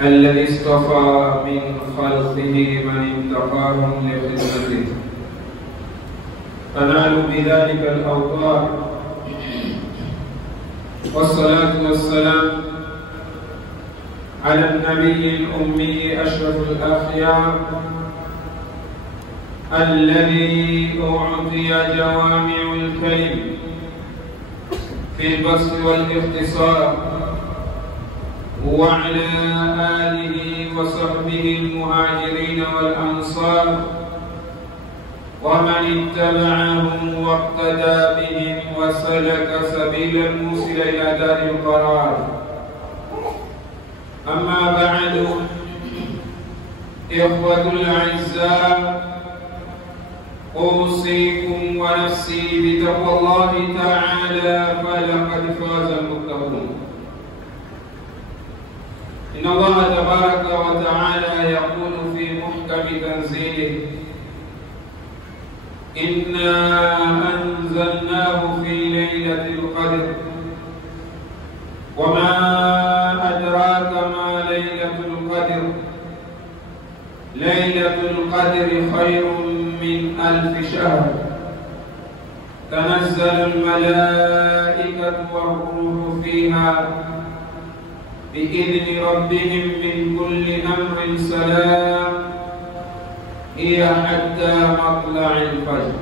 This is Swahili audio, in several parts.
الذي اصطفى من خلقه من انتقاهم لخدمته فنالوا بذلك الأوطار. والصلاة والسلام على النبي الأمي أشرف الأخيار الذي أعطي جوامع الكلم في البسط والاختصار، وعلى آله وصحبه المهاجرين والأنصار ومن اتبعهم واقتدى بهم وسلك سبيل الموصل إلى دار القرار. أما بعد، إخوة الأعزاء، أوصيكم ونفسي بتقوى الله تعالى، فلقد فاز المتقون. إن الله تبارك وتعالى يقول في محكم تنزيله: إنا أنزلناه في ليلة القدر وما أدراك ما ليلة القدر ليلة القدر خير من 1000 شهر تنزل الملائكة والروح فيها بإذن ربهم من كل أمر سلام هي حتى مطلع الفجر.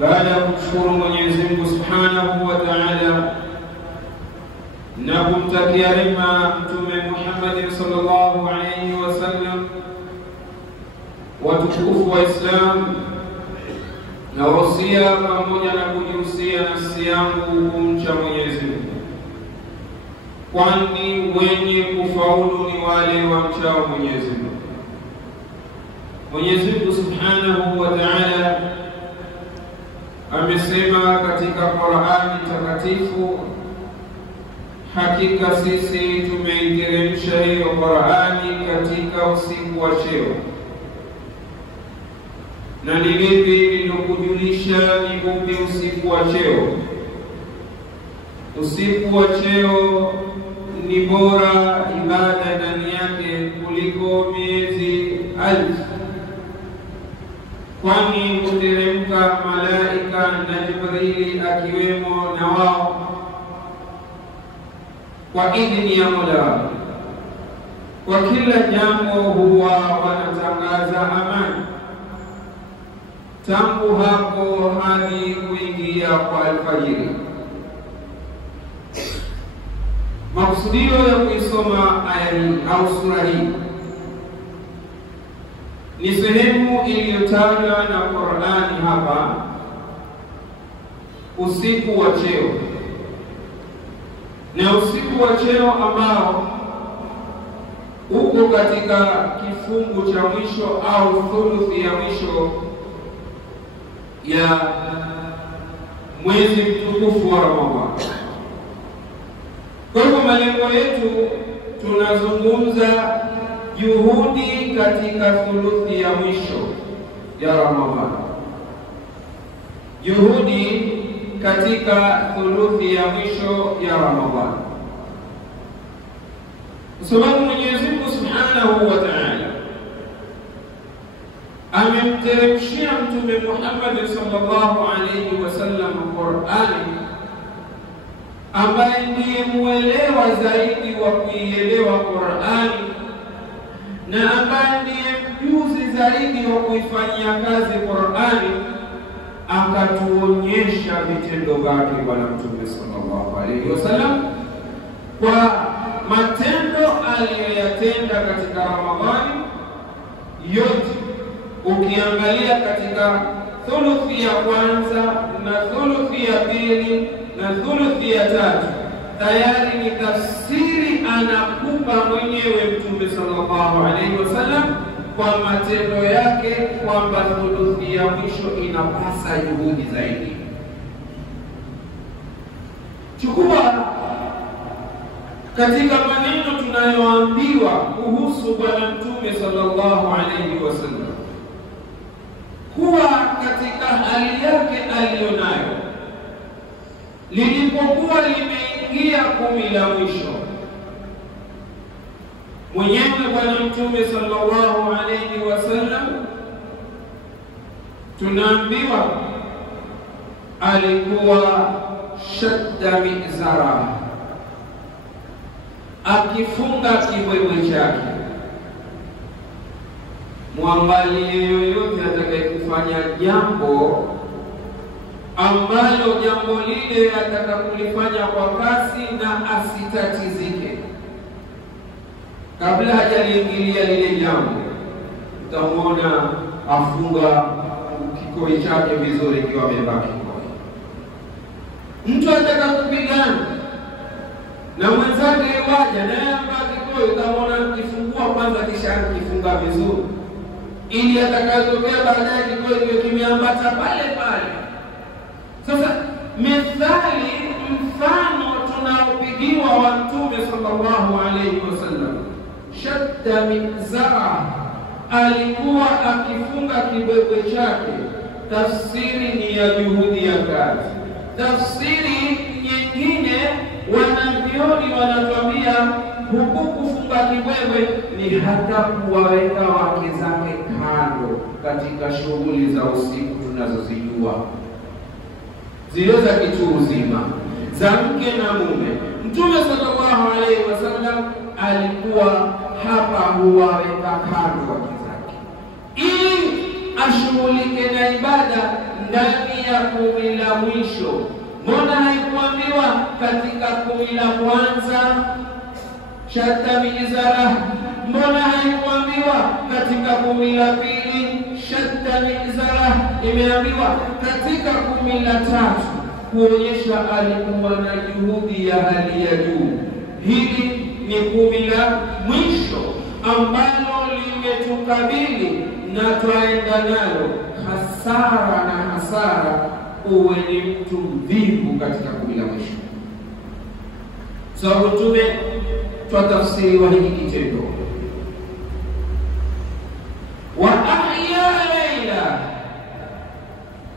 Baada ya kumshukuru Mwenyezi Mungu Subhanahu wa Ta'ala na kumtakia rehema Mtume Muhammad sallallahu alayhi wasallam, watukufu wa Islam, na wasia pamoja na kujihusia nafsi yangu kumcha Mwenyezi Mungu, kwani wenye kufaulu ni wale wamchao Mwenyezi Mungu. Mwenyezi Mungu Subhanahu wa Ta'ala amesema katika Qur'ani takatifu, hakika sisi tumeiteremsha hiyo Qur'ani katika usiku wa cheo. Na ni lipi lilokujulisha ni upi usiku wa cheo? Usiku wa cheo ni bora ibada ndani yake kuliko miezi 1000, kwani huteremka malaika na Jibrili akiwemo na wao kwa idhini ya Mola. Kwa kila jambo huwa wanatangaza amani tangu hapo hadi kuingia kwa alfajiri. Makusudio ya kuisoma aya hii au sura hii ni sehemu iliyotajwa na Qur'ani hapa, usiku wa cheo. Na usiku wa cheo ambao uko katika kifungu cha mwisho au thuluthi ya mwisho ya mwezi mtukufu wa Ramadhani. Kwa hivyo malengo yetu, tunazungumza juhudi katika thuluthi ya mwisho ya Ramadhani, juhudi katika thuluthi ya mwisho ya Ramadhani, kwa sababu Mwenyezi Mungu Subhanahu wa Ta'ala amemteremshia Mtume Muhammad sallallahu alayhi wasallam Qur'ani, ambaye ndiye muelewa zaidi wa kuielewa Qur'ani na ambaye ndiye mjuzi zaidi wa kuifanyia kazi Qur'ani. Akatuonyesha vitendo vyake Bwana Mtume sallallahu alayhi wasallam kwa matendo aliyoyatenda katika Ramadhani yote. Ukiangalia katika thuluthi ya kwanza na thuluthi ya pili na thuluthi ya tatu, tayari ni tafsiri anakupa mwenyewe Mtume sallallahu alayhi wasallam kwa matendo yake, kwamba thuluthi ya mwisho inapasa juhudi zaidi. Chukua katika maneno tunayoambiwa kuhusu Bwana Mtume sallallahu alayhi wasallam, kuwa katika hali yake aliyonayo lilipokuwa limeingia 10 la mwisho, mwenyewe Bwana Mtume sallallahu alayhi wasallam tunaambiwa alikuwa shadda mizara, akifunga kibwebwe chake. Mwangalie yoyote atakayekufanya jambo ambalo jambo lile atakakulifanya kwa kasi na asitatizike, kabla hajaliingilia lile jambo, utamwona afunga kikoi chake vizuri ikiwa amebaki kikoi. Mtu atakakupigana na mwenzake waja naye amebaki kikoi, utamwona akifungua kwanza kisha akifunga vizuri, ili atakayotokea baadaye kikoi kiwe kimeambata pale pale. Sasa mithali, mfano tunaopigiwa wa Mtume sallallahu alayhi wasallam, shadda mizara, alikuwa akifunga kibwebwe chake. Tafsiri ni ya juhudi ya kazi. Tafsiri nyingine wanavyoni wanatuambia huku kufunga kibwebwe ni hata kuwaweka wake zake kando katika shughuli za usiku tunazozijua, zile za kitu uzima, za mke na mume. Mtume sallallahu alayhi wasallam alikuwa hapa huwaweka kando wake zake ili ashughulike na ibada ndani ya kumi la mwisho. Mbona haikuambiwa katika kumi la kwanza shadda mizara? Mbona haikuambiwa katika kumi la pili shadda mizara? Imeambiwa katika kumi la tatu, kuonyesha alikuwa na juhudi ya hali ya juu. Hili ni kumi la mwisho ambalo limetukabili na twaenda nalo. Hasara na hasara uwe ni mtu mvivu katika kumi la mwisho. Sababu Mtume twatafsiri wa hiki kitendo, wa ahya laila,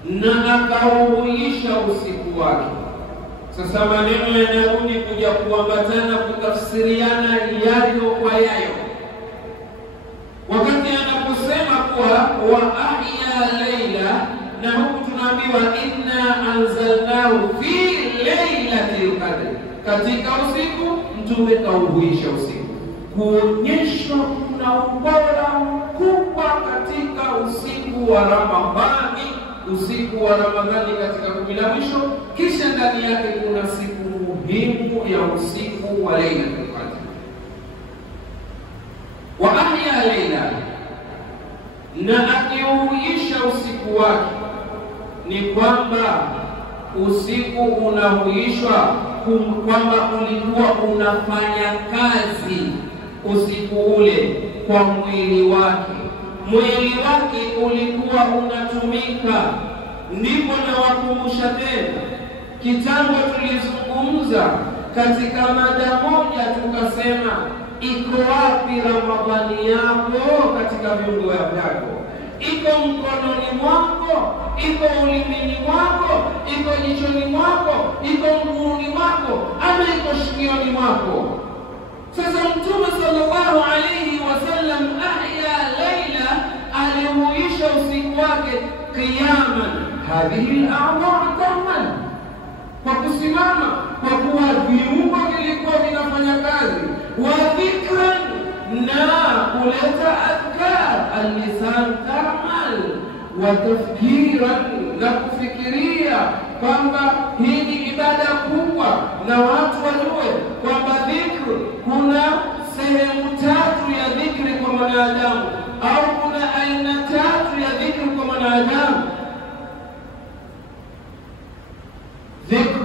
na akauhuisha usiku wake. Sasa maneno yanarudi kuja kuambatana, kutafsiriana yayo kwa yayo. Wakati anaposema kuwa wa ahya laila, na huku tunaambiwa inna anzalnahu fi lailatil qadr, katika usiku Mtume kauhuisha usiku, kuonyesha kuna ubora mkubwa katika usiku wa Ramadhani. Usiku wa Ramadhani katika kumi la mwisho, kisha ndani yake kuna siku muhimu ya usiku wa Lailatul Qadr. Wa ahya laila, na akiuhuisha usiku wake, ni kwamba usiku unahuishwa kwamba ulikuwa unafanya kazi usiku ule kwa mwili wake. Mwili wake ulikuwa unatumika. Ndipo na wakumbusha tena, kitambo tulizungumza katika mada moja tukasema, iko wapi Ramadhani yako katika viungo vyako? Iko mkononi mwako, iko ulimini mwako, iko jichoni mwako, iko mguuni mwako, ama iko shikioni mwako? Sasa Mtume sallallahu alayhi wasallam ahya laila, alihuisha usiku wake qiyaman, hadhihi al-a'dha taman, kwa kusimama, kwa kuwa viungo vilikuwa vinafanya kazi, wa dhikran, na kuleta adhkar, al-lisan ta'mal, wa tafkiran, na kufikiria kwamba hii ni ibada kubwa, na watu wajue kwamba dhikr, kuna sehemu tatu ya dhikri kwa mwanadamu, au kuna aina tatu ya dhikri kwa mwanadamu. Dhikr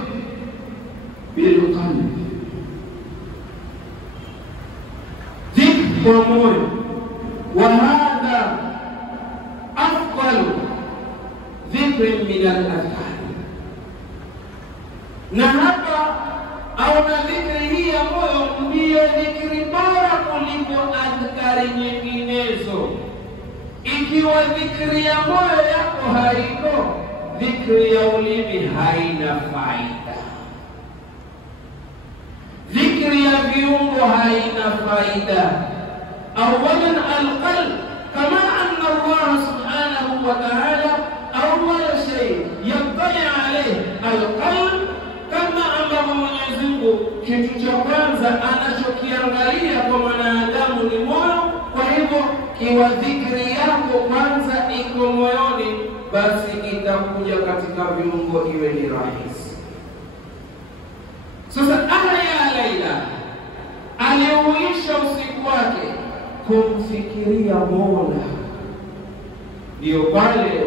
bilqalbi, dhikr kwa moyo, wa hadha afdalu dhikri min al-adhkar. Na hapa au na dhikri hii ya moyo ndiyo dhikri bora kuliko adhkari nyinginezo. Ikiwa dhikri ya moyo yako haiko, dhikri ya ulimi haina faida, dhikri ya viungo haina faida. أولا القلب، كما أن الله سبحانه وتعالى أول شيء يطلع عليه القلب، kama ambavyo Mwenyezi Mungu kitu cha kwanza anachokiangalia kwa mwanadamu ni moyo. Kwa hivyo iwa dhikri yako kwanza iko moyoni, basi itakuja katika viungo iwe ni rahisi. Sasa ahya Laila aliuisha usiku wake kumfikiria Mola. Ndio pale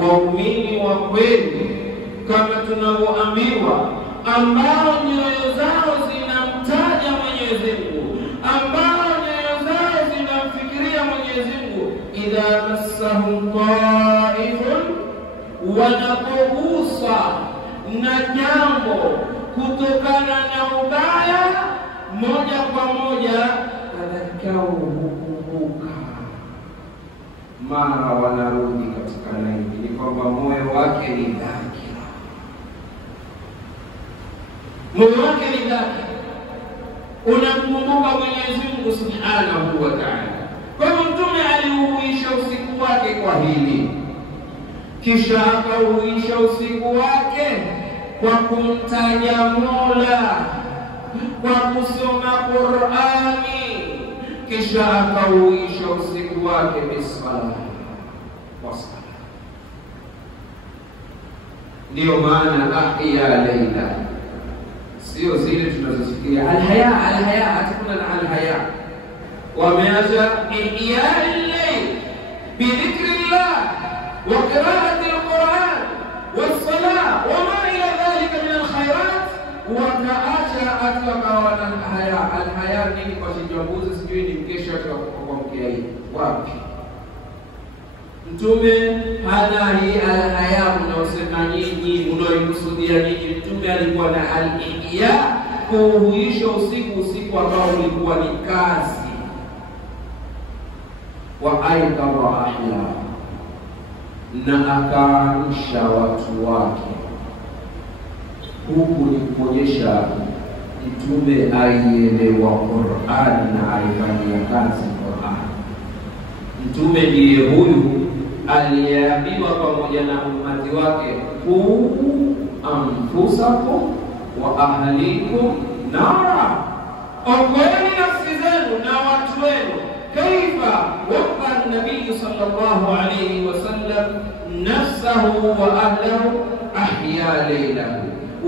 waumini wa kweli kama tunavyoambiwa, ambao nyoyo zao zinamtaja Mwenyezi Mungu, ambao nyoyo zao zinamfikiria Mwenyezi Mungu, idha massahum ta'ifun, wanapoguswa na jambo kutokana na ubaya, moja kwa moja wadhakau hukumbuka, mara wanarudi katika laini. Ni kwamba moyo wake ni dhakira, moyo wake ni dhakira, unamkumbuka Mwenyezi Mungu subhanahu wa ta'ala. Kwa hivyo Mtume aliuisha usiku wake kwa hili, kisha akauisha usiku wake kwa kumtaja Mola, kwa kusoma Qur'ani, kisha akauisha usiku wake bisala wasala. Ndio maana ahya Laila, sio zile tunazosikia alhaya alhaya, atakuna na alhaya. Wameacha ihya al-layl bi dhikrillah wa qira'ati al-Qur'an was-salah wa ma ila dhalika min al-khairat, wakaacha atakawana alhaya. Alhaya nini? Kwa sijambuzi sijui ni mkesha kwa mkia hii wapi? Mtume hana hii alhaya unaosema nyinyi, unaoikusudia nyinyi. Mtume alikuwa na al-ihya, kuuisha usiku ambao ulikuwa ni kazi. Wa aidha wa ahya, na akaamsha watu wake. Huku ni kuonyesha Mtume aielewa Qur'an na aifanyia kazi Qur'an. Mtume ndiye huyu aliyeambiwa pamoja na umati wake, qu anfusakum wa ahlikum nara, okoeni nafsi zenu na watu wenu. Kaifa waqa an-nabiy sallallahu alayhi wasallam nafsahu wa ahlahu, ahya laylahu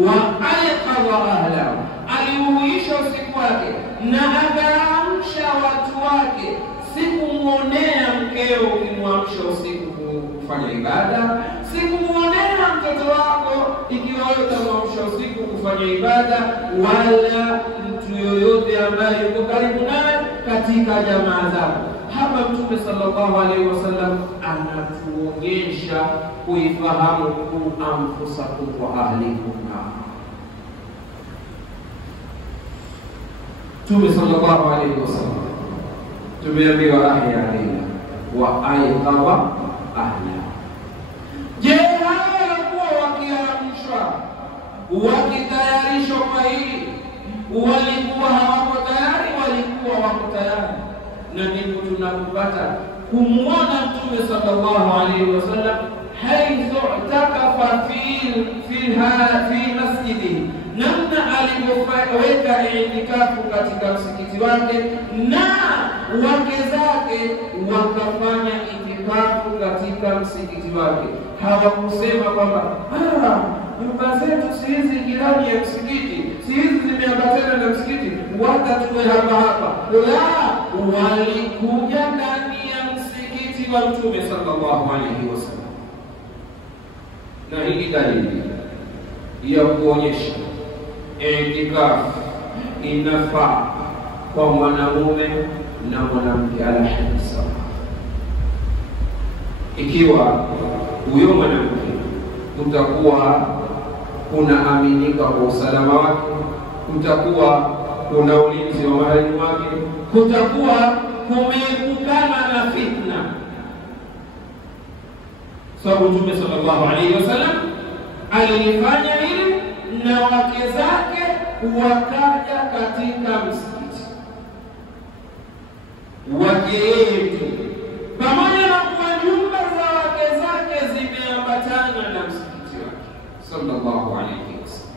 wa ayqadha ahlahu. Aliuisha usiku wake na akaamsha watu wake. Sikumuonea mkeo ukimwamsha usiku kufanya ibada, sikumuonea mtoto wako ikiwa wewe utamwamsha usiku kufanya ibada, wala mtu yoyote ambaye yuko karibu naye katika jamaa zako. Hapa Mtume sallallahu alaihi wasallam anatuonyesha kuifahamu ku anfusakum wa ahlikum. Mtume sallallahu alaihi wasallam tumeambiwa ahya Laila wa ayqadha ahla. Je, hao walikuwa wakiamshwa wakitayarishwa kwa hili, walikuwa hawako tayari? Walikuwa wako tayari. Na ndipo tunapopata kumwona Mtume sallallahu alaihi wasallam haithu takafa fi masjidi, namna alivyoweka itikafu katika msikiti wake, na wake zake wakafanya itikafu katika msikiti wake. Hawakusema kwamba nyumba zetu si hizi jirani ya msikiti, si hizi zimeambatana na msikiti, wacha tuwe hapa. La, walikuja ndani ya msikiti wa Mtume sallallahu alaihi wasallam. Na hii dalili ya kuonyesha itikafu inafaa kwa mwanamume na mwanamke ala hadisa. Ikiwa huyo mwanamke kutakuwa kunaaminika kwa usalama wake, kutakuwa kuna ulinzi wa mahali wake, kutakuwa kumeepukana na fitna. Sababu Mtume sallallahu alaihi wasallam alifanya hili na wake zake wakaja katika msikiti. Wake zake yeye tu, pamoja na kuwa nyumba za wake zake zimeambatana na msikiti wake sallallahu alayhi wasallam.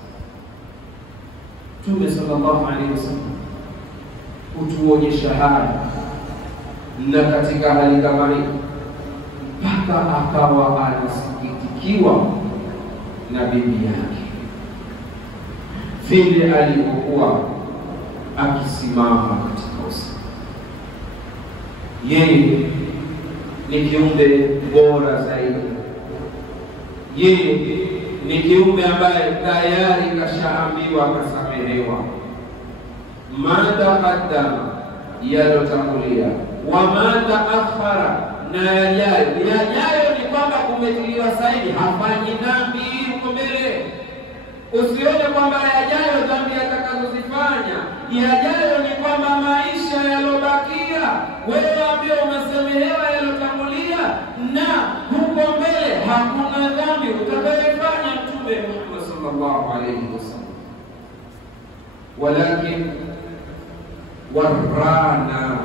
Mtume sallallahu alayhi wasallam kutuonyesha haya, na katika hali kama hii mpaka akawa anasikitikiwa na bibi yake vile alipokuwa akisimama katika usiku. Yeye ni kiumbe bora zaidi, yeye ni kiumbe ambaye tayari kashaambiwa kasamehewa mada qaddama, yalotangulia, wa mada akhara, na yajayo ni kwamba kumetiliwa saini, hafanyi dhambi huko mbele. Usione kwamba yajayo dhambi atakazozifanya, yajayo ni kwamba maisha yalobakia, wewe ambao umesamehewa yalotangulia, na huko mbele hakuna dhambi utakayofanya. Mtume Muhammad sallallahu alayhi wasallam walakin warana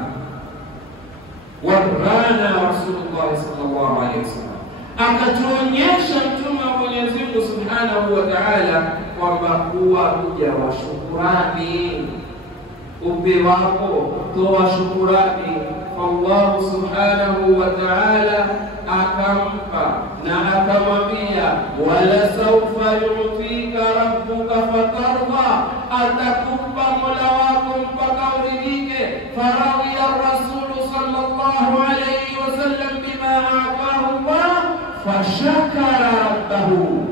Rasulullah sallallahu alayhi wasallam, akatuonyesha mtume wa Mwenyezi Mungu subhanahu wa ta'ala kwamba kuwa kuja wa shukurani, upe wako toa shukurani. Allah subhanahu wa ta'ala akampa na akamwambia, wala sawfa yu'tika rabbuka fatarda, atakupa Mola wako mpaka uridhike. Faradhiya ar-rasul sallallahu alayhi wasallam bima a'tahu Allah fashakara rabbahu,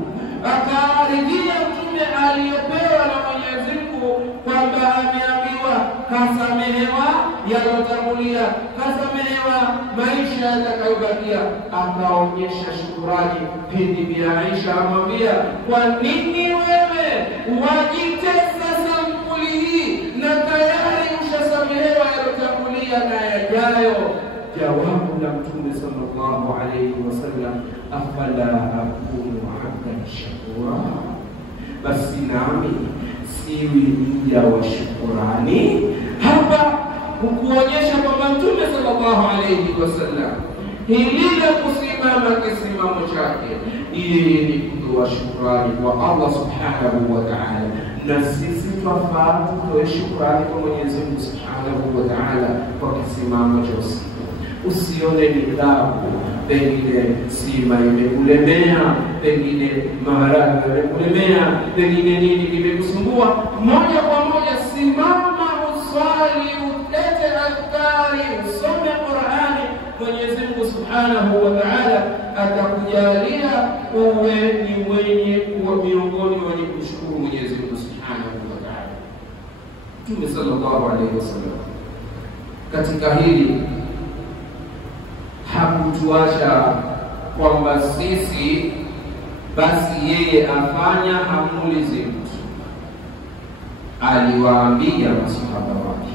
akaridhia mtume aliyopewa na Mwenyezi Mungu kwamba ameambiwa kasamehewa yalotangulia, kasamehewa maisha yatakayobakia. Akaonyesha shukrani pindi Bi Aisha amwambia, kwa nini wewe wajitesa sampuli hii na tayari ushasamehewa yalotangulia na yajayo? Jawabu la Mtume sallallahu alayhi wasallam, afala akunu abdan shakura, basi nami siwi mja wa shukurani. Hapa kukuonyesha kwamba Mtume sallallahu alayhi wasallam hili la kusimama kisimamo chake yeye ni kutoa shukrani kwa Allah subhanahu wa ta'ala, na sisi twafaa kutoa shukrani kwa Mwenyezi Mungu subhanahu wa ta'ala kwa kisimamo cha usiku. Usione ni dhabu, pengine sima imekulemea, pengine maharagwe imekulemea, pengine nini kimekusumbua, moja kwa moja simama, uswali, ulete adhkari, usome Qur'ani. Mwenyezi Mungu subhanahu wa ta'ala atakujalia uwe ni mwenye kuwa miongoni wenye kushukuru Mwenyezi Mungu subhanahu wa ta'ala. Mtume sallallahu alayhi wasallam katika hili hakutuacha kwamba sisi basi yeye afanya hamulizi mtu. Aliwaambia masahaba wake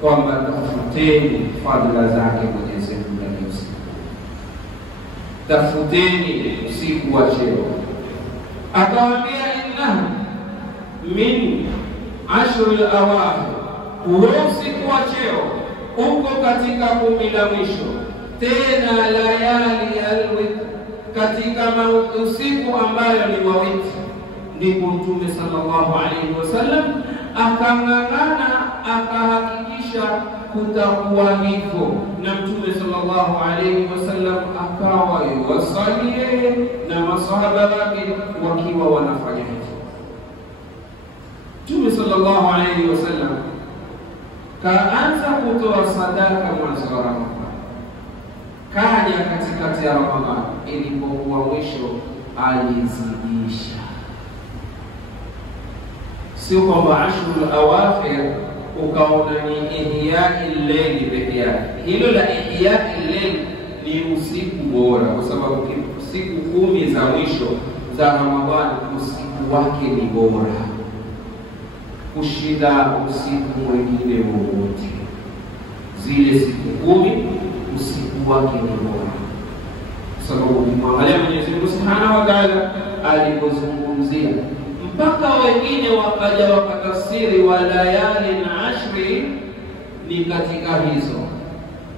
kwamba tafuteni fadhila zake Mwenyezi Mungu ndani usiku, tafuteni usiku wa cheo. Akawaambia, inna min ashril awakhir, usiku wa cheo uko katika 10 la mwisho, tena layali alwitr, katika usiku ambayo ni wa witr. Ndipo Mtume sallallahu alayhi wasallam akang'ang'ana akahakikisha kutakuwa hivyo, na Mtume sallallahu alayhi wasallam akawa yuwasali na masahaba wake wakiwa wanafanya hivyo. Mtume sallallahu alayhi wasallam kaanza kutoa sadaka mwanzo wa Ramadhani, kaja katikati ya Ramadhani, ilipokuwa mwisho alizidisha. Sio kwamba ashrul awakhir ukaona ni ihya'il layli peke yake. Hilo la ihya'il layli ni usiku bora, kwa sababu siku 10 za mwisho za Ramadhani usiku wake ni bora kushinda usiku mwingine wowote. Zile siku 10 usiku wake ni bora, sababu kumwangalia Mwenyezi Mungu Subhanahu wa Ta'ala alipozungumzia, mpaka wengine wakaja wakatafsiri wa layali na ashri ni katika hizo.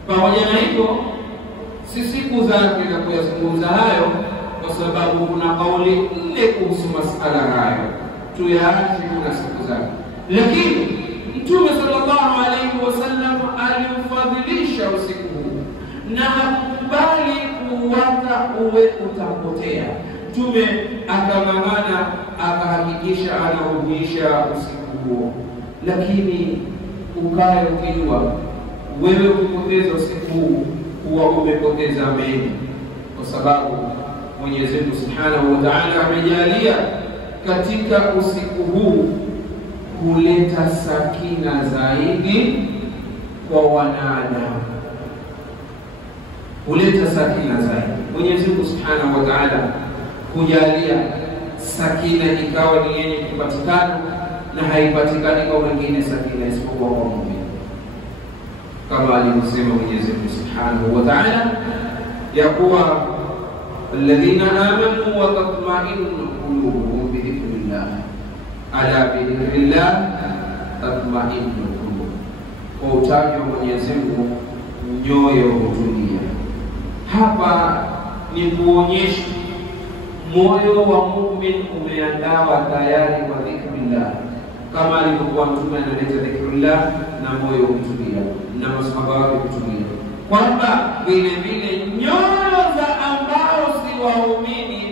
Pamoja na hivyo, si siku zake za kuyazungumza hayo, kwa sababu kuna kauli 4 kuhusu masala hayo, tuyaache kuna siku zake. Lakini Mtume sallallahu alaihi wasallam alimfadhilisha usiku huu na hakubali kuuacha uwe utapotea. Mtume akang'ang'ana, akahakikisha anahuisha usiku huo. Lakini ukae ukijua wewe kupoteza usiku huu huwa umepoteza mengi, kwa sababu Mwenyezi Mungu Subhanahu wa Ta'ala amejalia katika usiku huu kuleta sakina zaidi kwa wanadamu, kuleta sakina zaidi. Mwenyezi Mungu Subhanahu wa Ta'ala kujalia sakina ikawa ni yenye kupatikana na haipatikani kwa mwingine sakina isipokuwa kwa muumini, kama alivyosema Mwenyezi Mungu Subhanahu wa Ta'ala ya kuwa alladhina amanu wa tatma'innu qulubuhum bi dhikrillah, ala bi dhikrillah tatma'innu qulub. Kwa utajo wa Mwenyezi Mungu nyoyo hutulia. Hapa ni kuonyesha moyo wa muumini umeandawa tayari kwa dhikrillah, kama alivyokuwa Mtume analeta dhikrillah na moyo hutulia na masahaba wake kutulia, kwamba vile vile nyoyo za ambao si waumini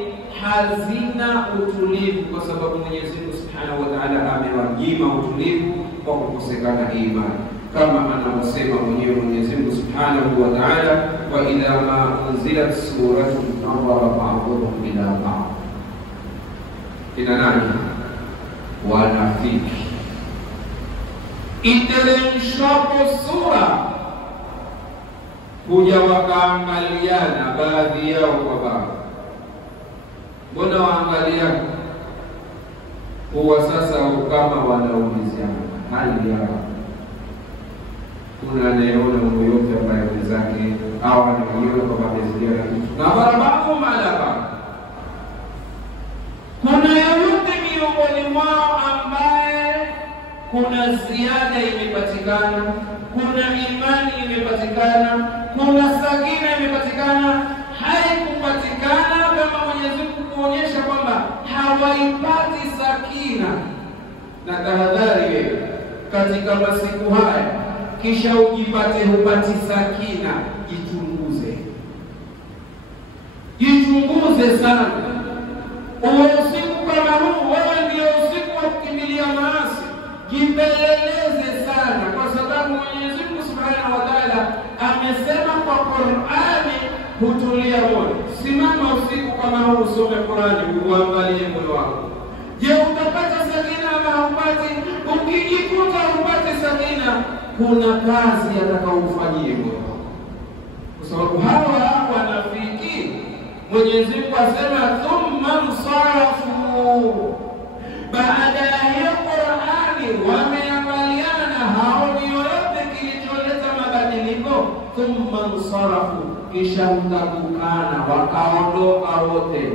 hazina utulivu, kwa sababu Mwenyezi Mungu Subhanahu wa Ta'ala amewanyima utulivu kwa kukosekana imani, kama anavyosema mwenyewe Mwenyezi Mungu Subhanahu wa Ta'ala, wa idha ma unzilat suratun nadhara ba'dhum ila ba'd. Ina nani? Wanafiki. Iteremshwapo sura kuja wakaangaliana baadhi yao kwa baadhi. Mbona waangaliana? Huwa sasa kama wanaulizana hali yao. Kuna anayeona mambo yote ambayo wenzake au anaona kwa mabeziana kitu na barabara malaba. Kuna yote miongoni mwao ambaye kuna ziada imepatikana, kuna imani imepatikana, kuna sakina imepatikana. Haikupatikana kama Mwenyezi Mungu kuonyesha kwamba hawaipati sakina. Na tahadhari wewe katika masiku haya, kisha ujipate hupati sakina, jichunguze sana. Usiku kama huu wewe ndio usiku wa kukimbilia maasi, jipeleleze sana, kwa sababu Mwenyezi Mungu Subhanahu wa Ta'ala amesema kwa Qur'ani, hutulia moyo. Simama usiku kama huu usome Qur'ani, uangalie moyo wako. Je, utapata sakina ama hupati? Ukijikuta hupati sakina, kuna kazi atakaofanyia moyo wako, kwa sababu hawa wanafiki. Mwenyezi Mungu asema thumma sarafu, baada ya hiyo Qur'ani wameangaliana, haoni yoyote kilicholeta mabadiliko. Thumma sarafu, kisha utakukana wakaondoka wote.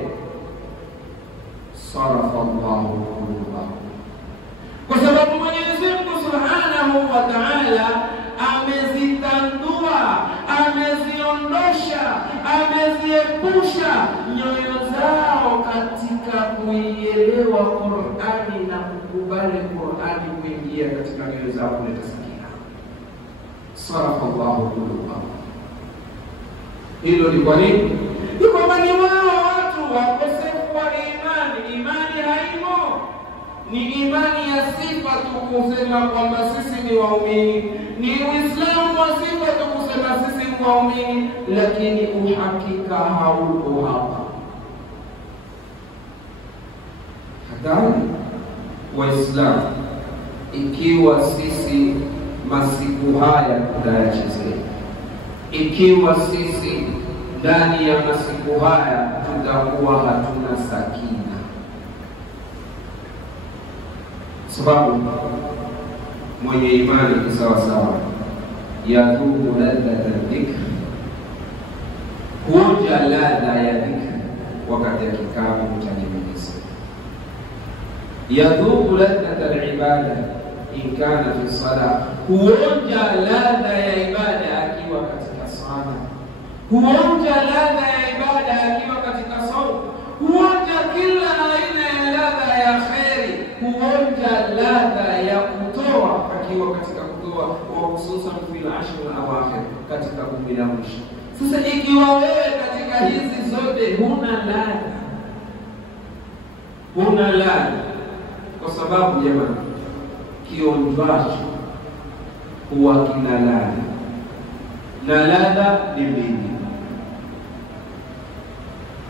Sarafa Allahu qulubahum, kwa sababu Mwenyezi Mungu Subhanahu wa Ta'ala amezitandua, ameziondosha, ameziepusha nyoyo zao katika kuielewa Qur'ani na kukubali Qur'ani kuingia katika nyoyo zao kuleta sakina. Sarafa Allahu qulubahum. Hilo ni kwa nini? Ni kwamba ni wao watu wakosefu wa imani. Imani haimo. Ni imani ya sifa tu kusema kwamba sisi ni waumini, ni Uislamu wa sifa tu kusema sisi ni waumini, lakini uhakika hauko hapa. Hatari Waislamu, ikiwa sisi masiku haya tutayachezea, ikiwa sisi ndani ya masiku haya tutakuwa hatuna sakina, sababu mwenye imani ni sawa sawa yadhuku ladhata dhikr, huja ladha ya dhikr wakati ya kikao cha Mwenyezi. Yadhuku ladhata ibada, in kana fi sala, huonja ladha ya ibada akiwa katika sala, huonja ladha ya ibada akiwa katika saumu, huonja kila aina ya ladha ya kheri, huonja ladha ya kutoa akiwa katika kutoa, wa hususan fil ashr al-awakhir, katika 10 la mwisho. Sasa ikiwa wewe katika hizi zote huna ladha, kwa sababu jamani, kionjwacho huwa kina ladha, na ladha ni mbili,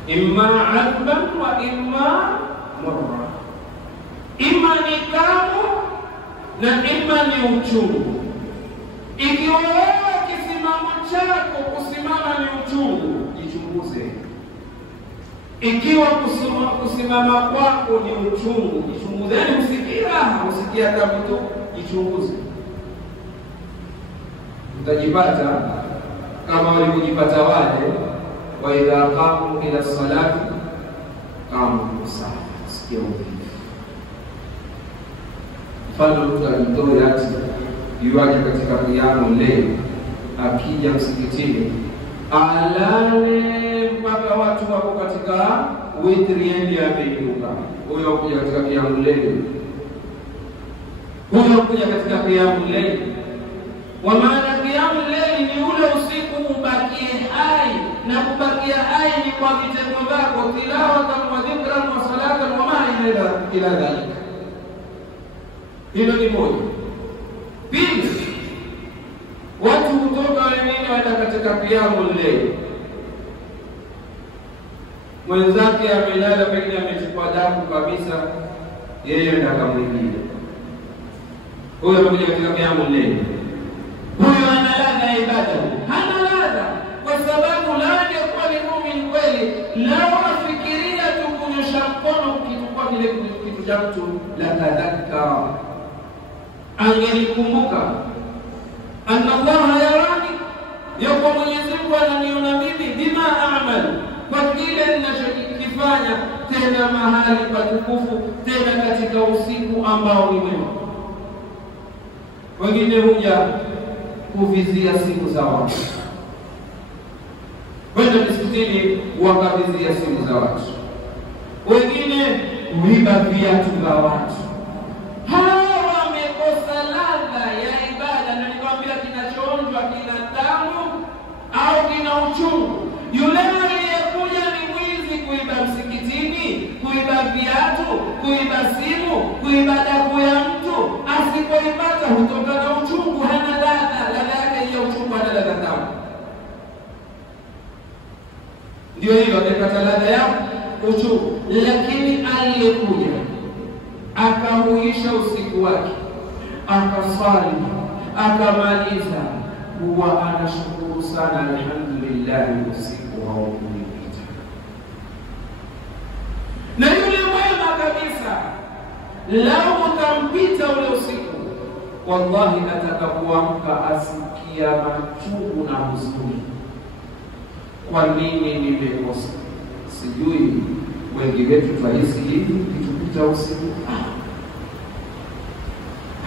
imma adban wa imma murra, imma ni tamu na imma ni uchungu. Ikiwa wewe kisimamo chako kusimama ni uchungu, jichunguze. Ikiwa kusimama kwako ni uchungu, jichunguze. Yani usikia tabu tu, jichunguze. Utajipata kama walivyojipata wale wa idha qamu ila salati qamu kusala. Sikia uvivu. Mfano mtu ajitoe ati yuaje katika kiamu leo, akija msikitini alale mpaka watu wako katika witri endi ameinuka. Huyo kuja katika kiamu leo, huyo kuja katika kiamu leo. Wa maana kiamu leo ni ule usiku ubakie hai, na kubakia hai ni kwa vitendo vyako, tilawatan wa dhikran wa salatan wa ma ila dhalika. Hilo ni moja. Pili, watu kutoka wengine waenda katika kiamu leo, mwenzake amelala pengine amechukua damu kabisa, yeye ndo akamwingia. Huyo amekuja katika kiamu leo, huyo ana ladha ya ibada, hana ladha, kwa sababu la angekuwa ni muumini kweli, lao afikiria tu kunyosha mkono ukitukuwa kile kitu cha mtu, la tadhakka, angelikumbuka anna Allah yarani, yuko Mwenyezi Mungu ananiona mimi, bima a'mal, kwa kile ninachokifanya, tena mahali patukufu, tena katika usiku ambao ni mwema. Wengine huja kuvizia siku za watu, wenda msikitini wakavizia siku za watu, wengine huiba viatu vya watu. Hawa wamekosa ladha ya ibada, na nikwambia kinachoonjwa kina tamu au kina uchungu. Yule aliyekuja ni mwizi kuiba msikitini, kuiba viatu, kuiba simu, kuiba damu ya mtu, asipoipata hutoka na uchungu, hana ladha. Ladha yake hiyo uchungu, hana ladha tamu. Ndio hiyo, amepata ladha ya uchungu. Lakini aliyekuja akahuisha usiku wake, akaswali, akamaliza, huwa anashukuru sana, alhamdulillah, usiku haukunipita. Na yule mwema kabisa, lau utampita ule usiku, wallahi atakapoamka asikia machungu na huzuni. Kwa nini nimekosa? Sijui, wengi wetu tunahisi hivi kitupita usiku.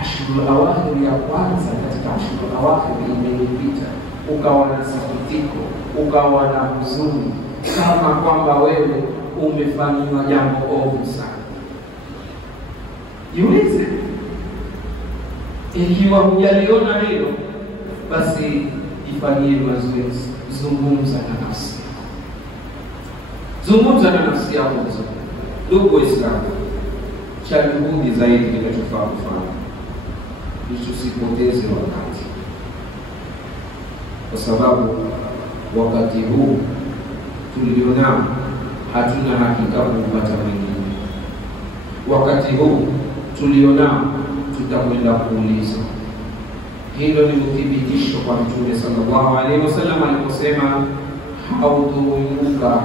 Ashurul awakhir ya kwanza katika ashurul awakhir imenipita, ukawa na sikitiko, ukawa na huzuni, kama kwamba wewe umefanywa jambo ovu sana. Jiulize, ikiwa hujaliona hilo, basi ifanyie mazoezi, zungumza na nafsi yako. Zungumza na nafsi yako. Ndugu Waislamu, cha juhudi zaidi kinachofaa kufanya ni tusipoteze wakati, kwa sababu wakati huu tulionao hatuna hakika kupata mwingine. Wakati huu tulionao tutakwenda kuuliza. Hilo ni uthibitisho kwa Mtume sallallahu alaihi wasallam aliposema, hautuinuka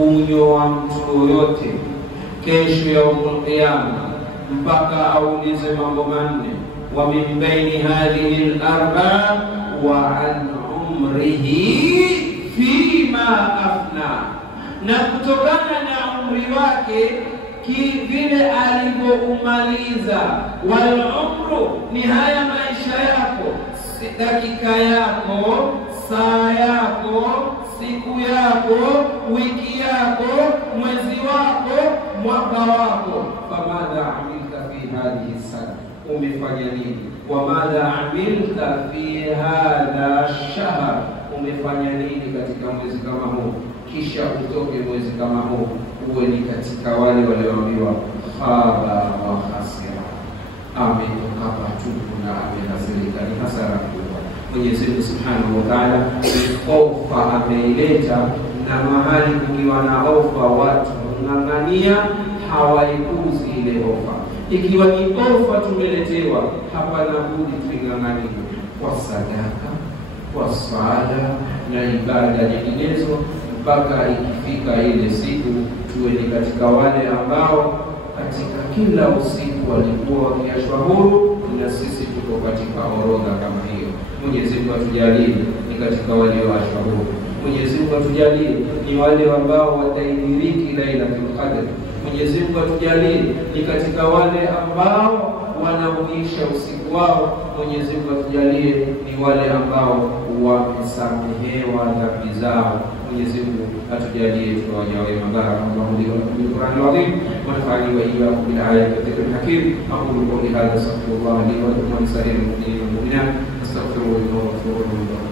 unyo wa mtu yoyote kesho ya Kiyama mpaka aulize mambo manne: wa min baini hadhihi al-arba wa an umrihi fima afna, na kutokana na umri wake vile alivyoumaliza. Wal umru ni haya maisha yako, dakika yako, saa yako, siku yako, wiki yako, mwezi wako, mwaka wako. Famadha amilta fi hadhihi sana, umefanya nini? Wamadha amilta fi hadha shahr, umefanya nini katika mwezi kama huu? Kisha utoke mwezi kama huu uwe ni katika wale walioambiwa khaba wa khasira, ametoka patupu na amenasirika, ni hasara kubwa. Mwenyezi Mungu Subhanahu wa Ta'ala ofa ameileta, na mahali kukiwa na ofa watu ng'ang'ania, hawaikuzi ile ofa. Ikiwa ni ofa tumeletewa, hapana budi tuing'ang'anie kwa sadaka, kwa swala na ibada nyinginezo, mpaka ikifika ile siku tuwe ni katika wale ambao katika kila usiku walikuwa wakiachwa huru, na sisi tuko katika orodha kama hiyo. Mwenyezi Mungu atujalie ni katika wale walioachwa huru. Mwenyezi Mungu atujalie ni wale ambao wataidiriki Lailatul Qadr. Mwenyezi Mungu atujalie ni katika wale ambao wanauisha usiku wao. Mwenyezi Mungu atujalie ni wale ambao wamesamehewa dhambi zao. Mwenyezi Mungu atujalie tuwaja wema. Barakallahu li wa lakum bil Qur'anil azim wa nafa'ani wa iyyakum bil ayati wa dhikril hakim. Aqulu qawli hadha astaghfirullah li wa lakum wa lisa'iril mu'minina wal mu'minat astaghfiruhu innahu ghafurur rahim.